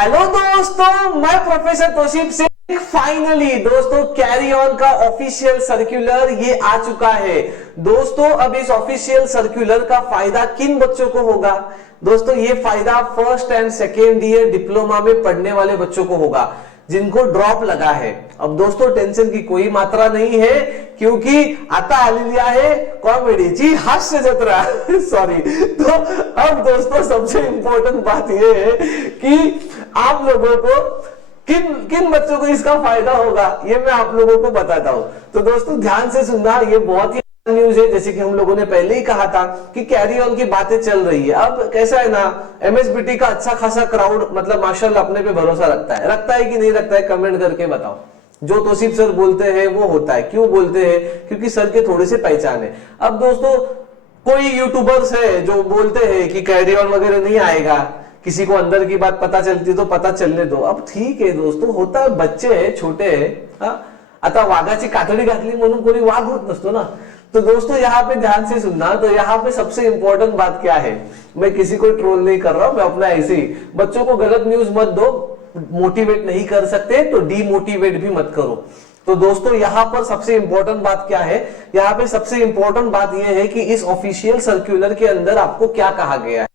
Hello दोस्तों, मैं professor Tausif Singh. Finally दोस्तों कैरी ऑन का ऑफिशियल सर्कुलर ये आ चुका है। दोस्तों अब इस ऑफिशियल सर्कुलर का फायदा किन बच्चों को होगा? दोस्तों ये फायदा first and second year diploma में पढ़ने वाले बच्चों को होगा जिनको ड्रॉप लगा है। अब दोस्तों टेंशन की कोई मात्रा नहीं है क्योंकि आता आलिया है कॉमेडी जी हास्य जतरा सॉरी। तो अब दोस्तों सबसे इंपॉर्टेंट बात यह है कि आप लोगों को किन किन बच्चों को इसका फायदा होगा ये मैं आप लोगों को बताता हूं। तो दोस्तों ध्यान से सुनना, ये बहुत ही न्यूज है। जैसे कि हम लोगों ने पहले ही कहा था कि कैरी ऑन की बातें चल रही है। अब कैसा है ना, एमएसबीटी का अच्छा खासा क्राउड मतलब माशाल्लाह अपने पे भरोसा रखता है कि नहीं रखता है, कमेंट करके बताओ। जो तौसीफ सर बोलते हैं वो होता है। क्यों बोलते हैं? क्योंकि सर के थोड़े से पहचान है। अब दोस्तों कोई यूट्यूबर्स है जो बोलते हैं कि कैरी ऑन वगैरह नहीं आएगा, किसी को अंदर की बात पता चलती तो पता चलने दो। अब ठीक है दोस्तों, होता है, बच्चे हैं, छोटे हैं। आता वाघाची कातडी घातली म्हणून कोणी वाघ होत नसतो ना। तो दोस्तों यहाँ पे ध्यान से सुनना। तो यहाँ पे सबसे इंपॉर्टेंट बात क्या है, मैं किसी को ट्रोल नहीं कर रहा हूं, मैं अपना ऐसे ही, बच्चों को गलत न्यूज मत दो। मोटिवेट नहीं कर सकते तो डीमोटिवेट भी मत करो। तो दोस्तों यहाँ पर सबसे इंपॉर्टेंट बात क्या है, यहाँ पे सबसे इंपॉर्टेंट बात यह है कि इस ऑफिशियल सर्कुलर के अंदर आपको क्या कहा गया है।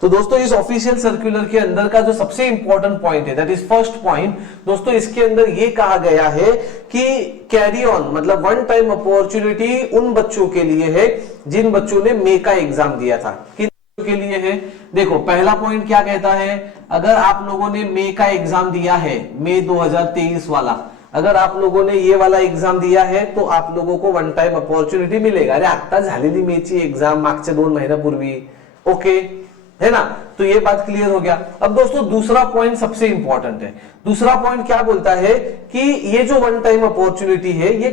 तो दोस्तों इस ऑफिशियल सर्कुलर के अंदर का जो सबसे इंपॉर्टेंट पॉइंट है, दैट इज फर्स्ट पॉइंट, दोस्तों इसके अंदर ये कहा गया है कि कैरी ऑन मतलब वन टाइम अपॉर्चुनिटी उन बच्चों के लिए है जिन बच्चों ने मे का एग्जाम दिया था। किन के लिए है? देखो पहला पॉइंट क्या कहता है, अगर आप लोगों ने मे का एग्जाम दिया है, मे 2023 वाला, अगर आप लोगों ने ये वाला एग्जाम दिया है तो आप लोगों को वन टाइम अपॉर्चुनिटी मिलेगा। अरे आता झालेली मेची एग्जाम मागच्या 2 महिन्यापूर्वी, ओके है ना। तो ये बात क्लियर हो गया। अब दोस्तों दूसरा पॉइंट सबसे इंपॉर्टेंट है। दूसरा पॉइंट क्या बोलता है कि ये जो वन टाइम अपॉर्चुनिटी है ये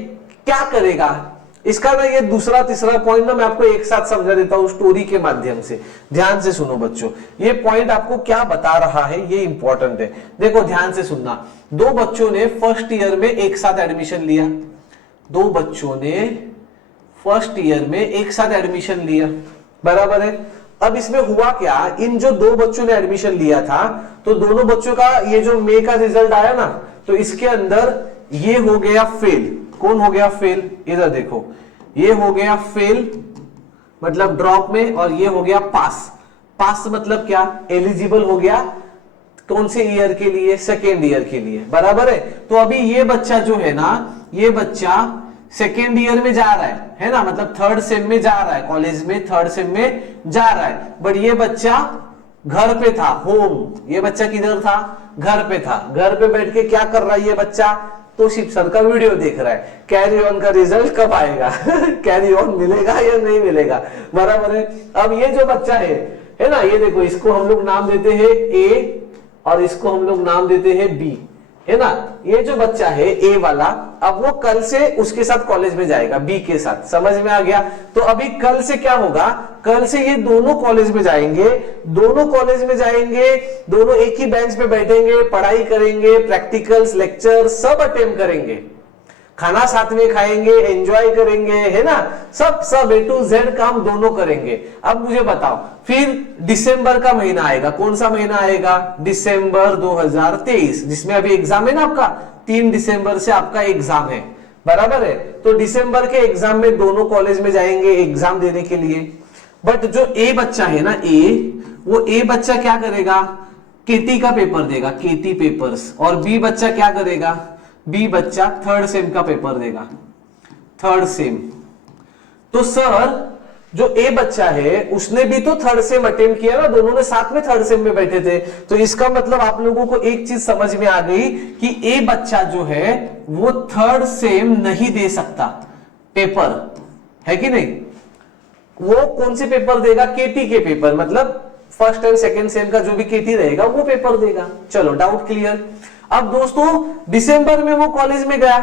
क्या करेगा, इसका ना ये दूसरा तीसरा पॉइंट ना मैं आपको एक साथ समझा देता हूं स्टोरी के माध्यम से। ध्यान से सुनो बच्चों, ये पॉइंट आपको क्या बता रहा है ये इंपॉर्टेंट है। देखो ध्यान से सुनना, दो बच्चों ने फर्स्ट ईयर में एक साथ एडमिशन लिया, दो बच्चों ने फर्स्ट ईयर में एक साथ एडमिशन लिया, बराबर है। अब इसमें हुआ क्या, इन जो दो बच्चों ने एडमिशन लिया था तो दोनों बच्चों का ये जो मे का रिजल्ट आया ना, तो इसके अंदर ये हो गया फेल। कौन हो गया फेल? इधर देखो, ये हो गया फेल मतलब ड्रॉप में, और ये हो गया पास। पास मतलब क्या? एलिजिबल हो गया कौन से ईयर के लिए? सेकेंड ईयर के लिए, बराबर है। तो अभी ये बच्चा जो है ना, ये बच्चा सेकेंड ईयर में जा रहा है ना, मतलब थर्ड सेम में जा रहा है, कॉलेज में थर्ड सेम में जा रहा है। बट ये बच्चा घर पे था, होम। ये बच्चा किधर था? घर पे था। घर पे बैठ के क्या कर रहा है ये बच्चा? तौसीफ सर का वीडियो देख रहा है। कैरी ऑन का रिजल्ट कब आएगा कैरी ऑन मिलेगा या नहीं मिलेगा, बराबर है। अब ये जो बच्चा है ना, ये देखो, इसको हम लोग नाम देते हैं ए और इसको हम लोग नाम देते हैं बी, है ना। ये जो बच्चा है ए वाला, अब वो कल से उसके साथ कॉलेज में जाएगा, बी के साथ। समझ में आ गया? तो अभी कल से क्या होगा, कल से ये दोनों कॉलेज में जाएंगे, दोनों कॉलेज में जाएंगे, दोनों एक ही बेंच पे बैठेंगे, पढ़ाई करेंगे, प्रैक्टिकल्स लेक्चर सब अटेंड करेंगे, खाना साथ में खाएंगे, एंजॉय करेंगे, है ना। सब ए टू जेड काम दोनों करेंगे। अब मुझे बताओ, फिर दिसंबर का महीना आएगा। कौन सा महीना आएगा? दिसंबर 2023, जिसमें अभी एग्जाम है ना आपका, 3 दिसंबर से आपका एग्जाम है, बराबर है। तो दिसंबर के एग्जाम में दोनों कॉलेज में जाएंगे एग्जाम देने के लिए। बट जो ए बच्चा है ना, वो ए बच्चा क्या करेगा? केटी का पेपर देगा, केटी पेपर्स। और बी बच्चा क्या करेगा? बी बच्चा थर्ड सेम का पेपर देगा, थर्ड सेम। तो सर जो ए बच्चा है उसने भी तो थर्ड सेम अटेम्प्ट किया ना, दोनों ने साथ में थर्ड सेम में बैठे थे। तो इसका मतलब आप लोगों को एक चीज समझ में आ गई कि ए बच्चा जो है वो थर्ड सेम नहीं दे सकता पेपर, है कि नहीं। वो कौन से पेपर देगा? केटी के पेपर, मतलब फर्स्ट एंड सेकेंड सेम का जो भी केटी रहेगा वो पेपर देगा। चलो डाउट क्लियर। अब दोस्तों दिसंबर में वो कॉलेज में गया,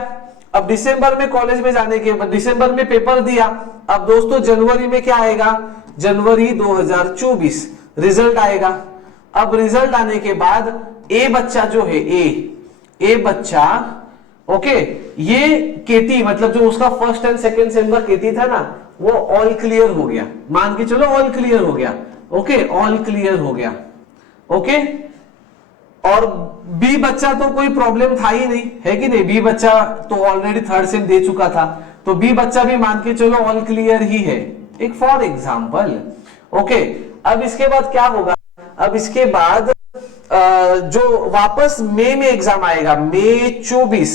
अब दिसंबर में कॉलेज में जाने के बाद दिसंबर में पेपर दिया। अब दोस्तों जनवरी में क्या आएगा? जनवरी 2024 रिजल्ट आएगा। अब रिजल्ट आने के बाद ए बच्चा जो है, ए बच्चा, ओके, ये केटी मतलब जो उसका फर्स्ट एंड सेकेंड सेम का केटी था ना, वो ऑल क्लियर हो गया। मान के चलो ऑल क्लियर हो गया, ओके, ऑल क्लियर हो गया, ओके। और बी बच्चा तो कोई प्रॉब्लम था ही नहीं, है कि नहीं, बी बच्चा तो ऑलरेडी थर्ड सेम दे चुका था, तो बी बच्चा भी मान के चलो ऑल क्लियर ही है, एक फॉर एग्जाम्पल। ओके, अब इसके बाद क्या होगा, अब इसके बाद जो वापस मई में एग्जाम आएगा, मई 24,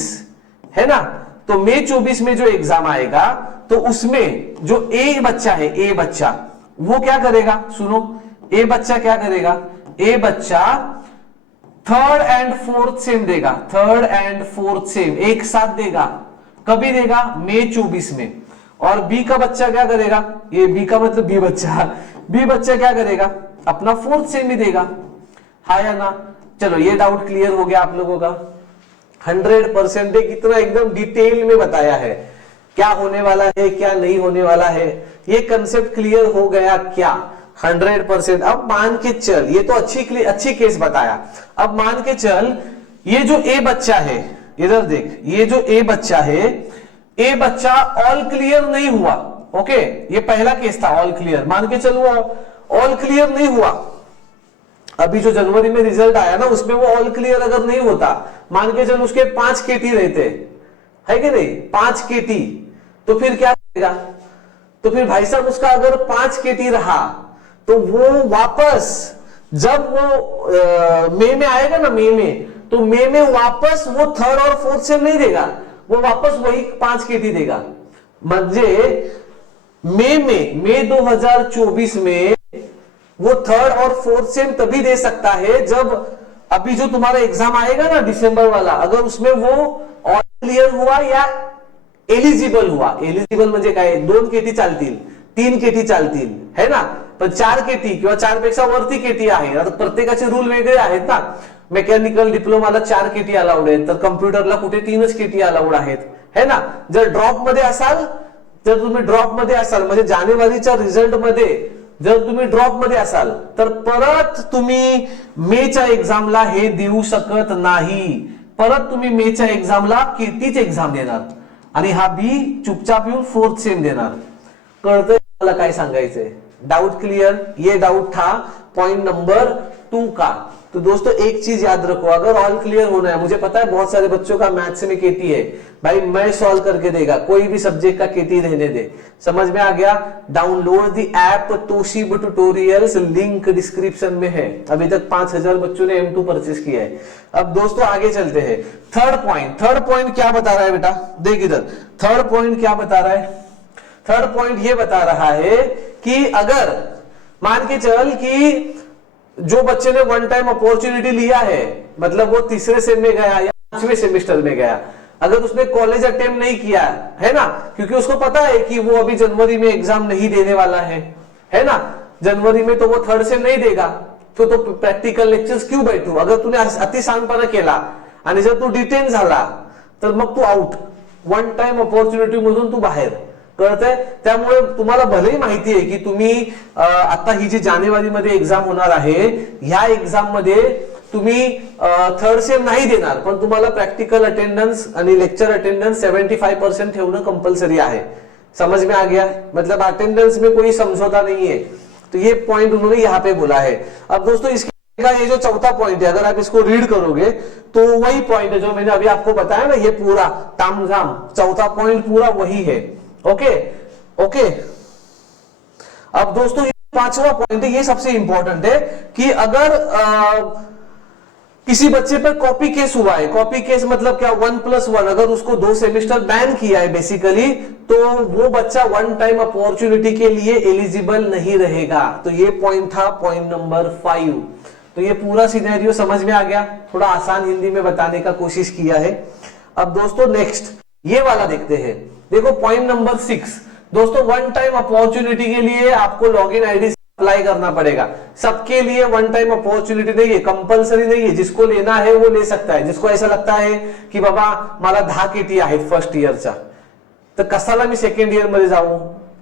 है ना, तो मई 24 में जो एग्जाम आएगा तो उसमें जो ए बच्चा है, ए बच्चा वो क्या करेगा, सुनो, ए बच्चा क्या करेगा, ए बच्चा थर्ड एंड फोर्थ सेम देगा, थर्ड एंड फोर्थ सेम एक साथ देगा, कभी देगा, मई 24 में। और बी का बच्चा क्या करेगा, ये बी का मतलब बी बच्चा, बी बच्चा क्या करेगा, अपना फोर्थ सेम ही देगा, हाँ या ना। चलो ये डाउट क्लियर हो गया आप लोगों का, 100% कितना एकदम डिटेल में बताया है क्या होने वाला है क्या नहीं होने वाला है, ये कंसेप्ट क्लियर हो गया क्या, 100%। अब मान के चल, ये तो अच्छी केस बताया, अब मान के चल ये जो ए बच्चा है, इधर देख, ये जो ए बच्चा है, ए बच्चा ऑल क्लियर नहीं हुआ, ओके, ये पहला केस था ऑल क्लियर, मान के चल वो ऑल क्लियर नहीं हुआ, अभी जो जनवरी में रिजल्ट आया ना उसमें वो ऑल क्लियर अगर नहीं होता, मान के चल उसके 5 केटी रहते, है कि नहीं, 5 केटी, तो फिर क्या करेगा, तो फिर भाई साहब उसका अगर 5 केटी रहा तो वो वापस जब वो मई में आएगा ना, मई में, तो मई में वापस वो थर्ड और फोर्थ सेम नहीं देगा, वो वापस वही 5 केटी देगा, म्हणजे मई 2024 में वो थर्ड और फोर्थ सेम तभी दे सकता है जब अभी जो तुम्हारा एग्जाम आएगा ना दिसंबर वाला, अगर उसमें वो ऑल क्लियर हुआ या एलिजिबल हुआ, एलिजिबल म्हणजे काय, 2 केटी चालतील, 3 केटी चालतील, है ना, पण 4 केटी किंवा 4 पेक्षा वरती केटी आहे, आता प्रत्येकाचे रूल वेगळे आहेत ना, मेकॅनिकल डिप्लोमाला 4 केटी अलाउड आहेत, तर कम्प्युटरला कुठे 3च केटी अलाउड आहेत, है ना। जर ड्रॉप मध्ये असाल, जर तुम्ही ड्रॉप मध्ये असाल म्हणजे जानेवारीच्या रिझल्ट मध्ये जर तुम्ही ड्रॉप मध्ये असाल तर परत तुम्ही मेच्या एक्झामला हे देऊ शकत नाही, परत तुम्ही मेच्या एक्झामला केटीच एक्झाम देणार आणि हा बी चुपचाप येऊन फोर्थ सेम देणार, कळतंय मला काय सांगायचंय, डाउट क्लियर, ये डाउट था पॉइंट नंबर 2 का। तो दोस्तों एक चीज याद रखो, अगर ऑल क्लियर होना है, मुझे पता है बहुत सारे बच्चों का मैथ्स में केटी है, भाई मैं सॉल्व करके देगा, कोई भी सब्जेक्ट का केटी रहने दे, समझ में आ गया, डाउनलोड द ऐप तोशिब ट्यूटोरियल्स, लिंक डिस्क्रिप्शन में है, अभी तक 5000 बच्चों ने M2 परचेस किया है। अब दोस्तों आगे चलते हैं, थर्ड पॉइंट क्या बता रहा है बेटा, देख इधर, थर्ड पॉइंट क्या बता रहा है, थर्ड पॉइंट ये बता रहा है कि अगर मान के चल कि जो बच्चे ने वन टाइम अपॉर्चुनिटी लिया है, मतलब वो तीसरे सेम में गया या 5वें सेमेस्टर में गया, अगर उसने कॉलेज अटेम्प्ट नहीं किया है ना, क्योंकि उसको पता है कि वो अभी जनवरी में एग्जाम नहीं देने वाला है ना, जनवरी में तो वो थर्ड सेम नहीं देगा, तो प्रॅक्टिकल लेक्चर्स क्यों बैठू, अगर तूने अति सांगपणा केला आणि जर तू डिटेन झाला तर मग तू आउट, वन टाइम अपॉर्च्युनिटी मधून तू बाहेर, कळतंय। त्यामुळे तुम्हाला भलेही माहिती आहे की तुम्ही आता ही जी जानेवारीमध्ये एक्झाम होणार आहे, ह्या एक्झाम मध्ये तुम्ही थर्ड सेम नाही देणार, पण तुम्हाला प्रॅक्टिकल अटेंडन्स आणि लेक्चर अटेंडन्स 75% ठेवणं कंपल्सरी आहे, समझ में आ गया, मतलब अटेंडेंस में कोई समझौता नहीं है, तो ये पॉइंट उन्होंने यहाँ पे बोला है। अब दोस्तों इसका ये जो चौथा पॉइंट है, अगर आप इसको रीड करोगे तो वही पॉइंट है जो मैंने अभी आपको बताया ना, ये पूरा तामझाम चौथा पॉइंट पूरा वही है, ओके ओके। अब दोस्तों ये 5वां पॉइंट है, ये सबसे इंपॉर्टेंट है कि अगर किसी बच्चे पर कॉपी केस हुआ है, कॉपी केस मतलब क्या, 1+1, अगर उसको 2 सेमेस्टर बैन किया है बेसिकली, तो वो बच्चा वन टाइम अपॉर्चुनिटी के लिए एलिजिबल नहीं रहेगा, तो ये पॉइंट था पॉइंट नंबर 5। तो ये पूरा सिनेरियो समझ में आ गया, थोड़ा आसान हिंदी में बताने का कोशिश किया है। अब दोस्तों नेक्स्ट ये वाला देखते हैं, देखो पॉइंट नंबर 6, दोस्तों वन टाइम अपॉर्चुनिटी के लिए आपको लॉगिन आईडी अप्लाई करना पड़ेगा, सबके लिए वन टाइम अपॉर्चुनिटी नहीं है, कंपल्सरी नहीं है, जिसको लेना है वो ले सकता है, जिसको ऐसा लगता है की बाबा मला 10 केटी आहेत फर्स्ट इयरचा, तर कशाला मी सेकंड इयर मध्ये जाऊ,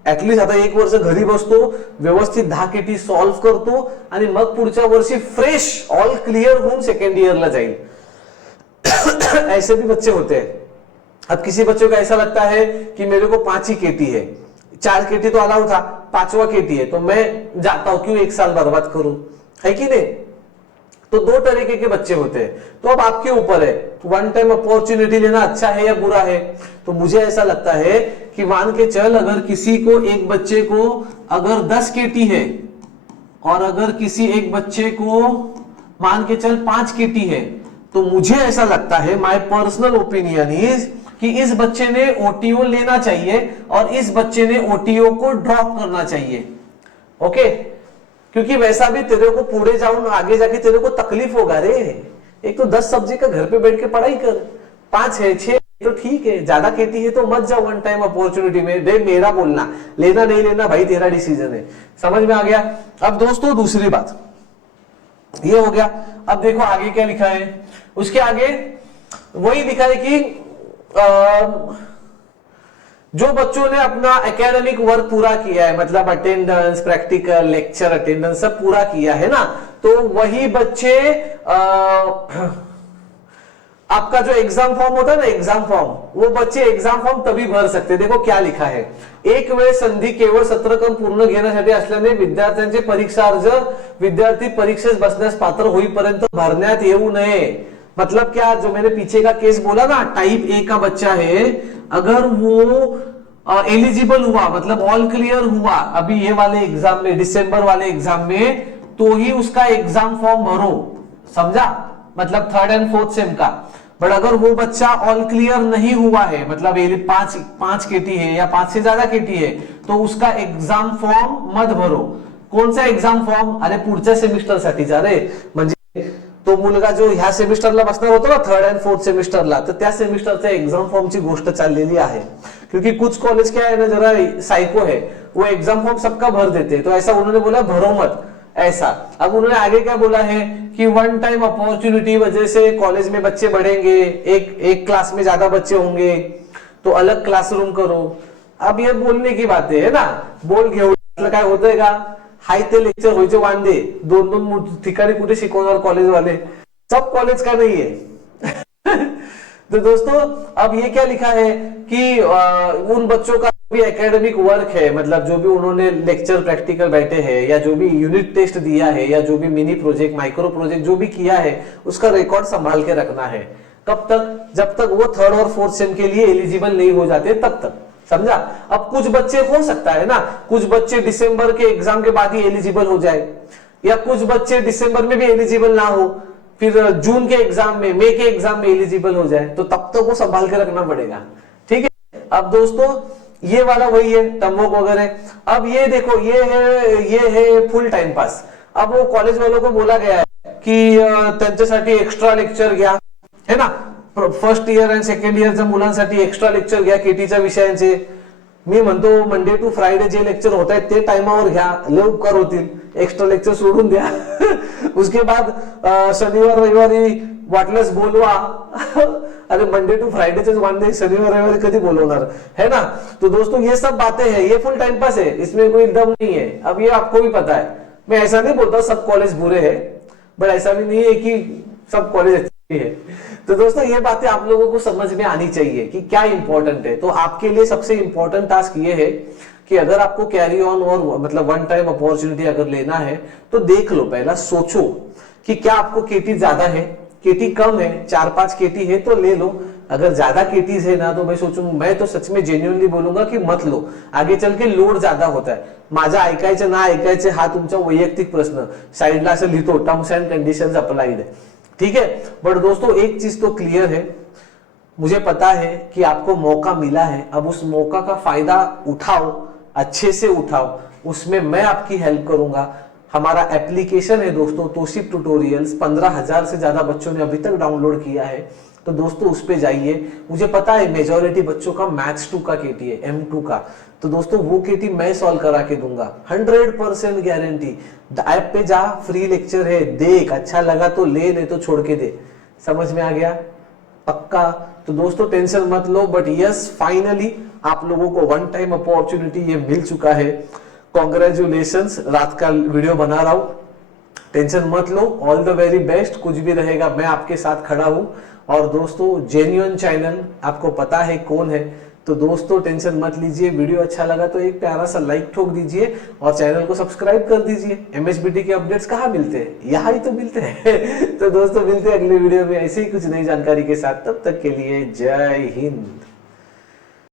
ऍटलीस्ट आता 1 वर्ष घरी बसतो, व्यवस्थित 10 केटी सॉल्व्ह करतो आणि मग पुढच्या वर्षी फ्रेश ऑल क्लियर होऊन सेकंड इयरला जाईल। ऐसे भी बच्चे होते हैं। अब किसी बच्चों को ऐसा लगता है कि मेरे को 5 ही केटी है, 4 केटी तो अलाउ था, 5वां केटी है, तो मैं जाता हूं, क्यों 1 साल बर्बाद करूं, है कि नहीं। तो दो तरीके के बच्चे होते हैं। तो अब आपके ऊपर है, वन टाइम अपॉर्चुनिटी लेना अच्छा है या बुरा है। तो मुझे ऐसा लगता है कि मान के चल, अगर किसी को, एक बच्चे को अगर 10 केटी है और अगर किसी एक बच्चे को मान के चल 5 केटी है, तो मुझे ऐसा लगता है, माय पर्सनल ओपिनियन इज, कि इस बच्चे ने ओटीओ लेना चाहिए और इस बच्चे ने ओटीओ को ड्रॉप करना चाहिए। ओके, क्योंकि वैसा भी तेरे को पूरे जाऊं आगे जाके तेरे को तकलीफ होगा रे। एक तो 10 सब्जेक्ट का घर पे बैठ के पढ़ाई कर, 5 है 6 तो ठीक है, ज्यादा कहती है तो मत जाओ वन टाइम अपॉर्चुनिटी में। देख मेरा बोलना, लेना नहीं लेना भाई तेरा डिसीजन है। समझ में आ गया। अब दोस्तों दूसरी बात ये हो गया। अब देखो आगे क्या लिखा है, उसके आगे वही लिखा है कि जो बच्चों ने अपना एकेडमिक वर्क पूरा किया है, मतलब अटेंडेंस, प्रैक्टिकल, लेक्चर अटेंडेंस सब पूरा किया है ना, तो वही बच्चे आपका जो एग्जाम फॉर्म होता है ना, एग्जाम फॉर्म, वो बच्चे एग्जाम फॉर्म तभी भर सकते। देखो क्या लिखा है, एक वेळ संधी केवळ सत्रक्रम पूर्ण घेण्यासाठी असल्याने विद्यार्थ्यांचे परीक्षा अर्ज विद्यार्थी परीक्षेस बसण्यास पात्र होईपर्यंत भरण्यात येऊ नये। मतलब क्या, जो मैंने पीछे का केस बोला ना, टाइप ए का बच्चा है, अगर वो एलिजिबल हुआ, मतलब ऑल क्लियर हुआ अभी ये वाले एग्जाम में, दिसंबर वाले एग्जाम में, तो ही उसका एग्जाम फॉर्म भरो। समझा, मतलब 3rd एंड 4th सेम का। बट अगर वो बच्चा ऑल क्लियर नहीं हुआ है, मतलब 5 केटी है या 5 से ज्यादा केटी है, तो उसका एग्जाम फॉर्म मत भरो। कौन सा एग्जाम फॉर्म? अरे पुढच्या सेमिस्टरसाठी जा रे, म्हणजे तो मुलगा जो ह्या सेमिस्टरला बसणार होता ना 3rd एंड 4th सेमिस्टरला, तर त्या सेमिस्टरच्या एग्जाम फॉर्मची गोष्ट चाललेली आहे। क्योंकि कुछ कॉलेज क्या है ना, जरा साइको है, वो एग्जाम फॉर्म सबका भर देते, तो ऐसा उन्होंने बोला भरो मत ऐसा। अब उन्होंने आगे क्या बोला है कि वन टाइम अपॉर्चुनिटी वजह से कॉलेज में बच्चे बढ़ेंगे, एक क्लास में ज्यादा बच्चे होंगे तो अलग क्लासरूम करो। अब ये बोलने की बातें है ना, बोल घेऊन काय होतंय का, हाय ते लेक्चर व्हायचे वांदे, 2-2 ठिकाणी कुठे शिकवणार कॉलेज वाले, सब कॉलेज का नहीं है। तो दोस्तों अब ये क्या लिखा है कि उन बच्चों का भी एकेडमिक वर्क है, मतलब जो भी उन्होंने लेक्चर प्रैक्टिकल बैठे हैं या जो भी यूनिट टेस्ट दिया है या जो भी मिनी प्रोजेक्ट, माइक्रो प्रोजेक्ट जो भी किया है, उसका रिकॉर्ड संभाल के रखना है। कब तक? जब तक वो 3rd और 4th सेम के लिए एलिजिबल नहीं हो जाते तब तक। समझा। अब कुछ बच्चे हो सकता है ना, कुछ बच्चे दिसंबर के एग्जाम के बाद ही एलिजिबल हो जाए, या कुछ बच्चे दिसंबर में भी एलिजिबल ना हो, फिर जून के एग्जाम में, मई के एग्जाम में एलिजिबल हो जाए, तो तब तक वो संभाल के रखना पड़ेगा। ठीक है। अब दोस्तों ये वाला वही है टर्मवर्क वगैरह। अब ये देखो, ये है फुल टाइम पास। अब वो कॉलेज वालों को बोला गया है की त्यांच्यासाठी एक्स्ट्रा लेक्चर घ्या, है ना, फर्स्ट इयर आणि सेकंड इयरच्या मुलांसाठी एक्स्ट्रा लेक्चर घ्या केटीच्या विषयांचे। मी म्हणतो मंडे टू फ्रायडे जे लेक्चर होत आहेत ते टाइमावर घ्या, लवकर होतील, एक्स्ट्रा लेक्चर सोडून द्या। उसके बाद शनिवार रविवारी वाटल्यास बोलवा। अरे मंडे टू फ्राइडे वांदे, शनिवार रविवार कभी बोलवणार है ना। तो दोस्तों ये सब बातें हैं, ये फुल टाइम पास है, इसमें कोई दम नहीं है। अब ये आपको भी पता है, मैं ऐसा नहीं बोलता सब कॉलेज बुरे हैं, बट ऐसा भी नहीं है कि सब कॉलेज अच्छे है। तो दोस्तों ये बातें आप लोगों को समझ में आनी चाहिए कि क्या इंपॉर्टेंट है। तो आपके लिए सबसे इंपॉर्टेंट टास्क ये है कि अगर आपको कैरी ऑन और मतलब वन टाइम अपॉर्चुनिटी अगर लेना है तो देख लो, पहला सोचो कि क्या आपको केटी ज्यादा है, केटी कम है, 4-5 केटी है तो ले लो। अगर ज्यादा केटीज है ना तो मैं तो सच में जेन्युइनली बोलूंगा कि मत लो, आगे चल के लोड ज्यादा होता है। माझा ऐकायचं ना ऐकायचं हा तुमचा वैयक्तिक प्रश्न, साइडला असं लिहितो टर्म्स एंड कंडिशंस अप्लाइड, ठीक है। बट दोस्तों एक चीज तो क्लियर है, मुझे पता है कि आपको मौका मिला है, अब उस मौका का फायदा उठाओ, अच्छे से उठाओ, उसमें मैं आपकी हेल्प करूंगा। हमारा एप्लीकेशन है दोस्तों तोशिप ट्यूटोरियल्स, 15,000 से ज्यादा बच्चों ने अभी तक डाउनलोड किया है, तो दोस्तों उस पे जाइए। मुझे पता है मेजॉरिटी बच्चों का मैथ्स 2 का केटी है, M2 का, तो दोस्तों वो केटी मैं सॉल्व करा के दूंगा, 100% गारंटी। ऐप पे जा, फ्री लेक्चर है, देख, अच्छा लगा तो ले, नहीं तो छोड़ के दे। समझ में आ गया पक्का? तो दोस्तों टेंशन मत लो, बट यस फाइनली आप लोगों को वन टाइम अपॉर्चुनिटी ये मिल चुका है। कॉन्ग्रेचुलेशंस, रात का वीडियो बना रहा हूं, टेंशन मत लो, ऑल द वेरी बेस्ट। कुछ भी रहेगा मैं आपके साथ खड़ा हूं। और दोस्तों जेन्युइन चैनल आपको पता है कौन है, तो दोस्तों टेंशन मत लीजिए, वीडियो अच्छा लगा तो एक प्यारा सा लाइक ठोक दीजिए और चैनल को सब्सक्राइब कर दीजिए। एमएसबीटी के अपडेट्स कहाँ मिलते हैं, यहाँ ही तो मिलते हैं। तो दोस्तों मिलते हैं अगले वीडियो में ऐसे ही कुछ नई जानकारी के साथ, तब तक के लिए जय हिंद।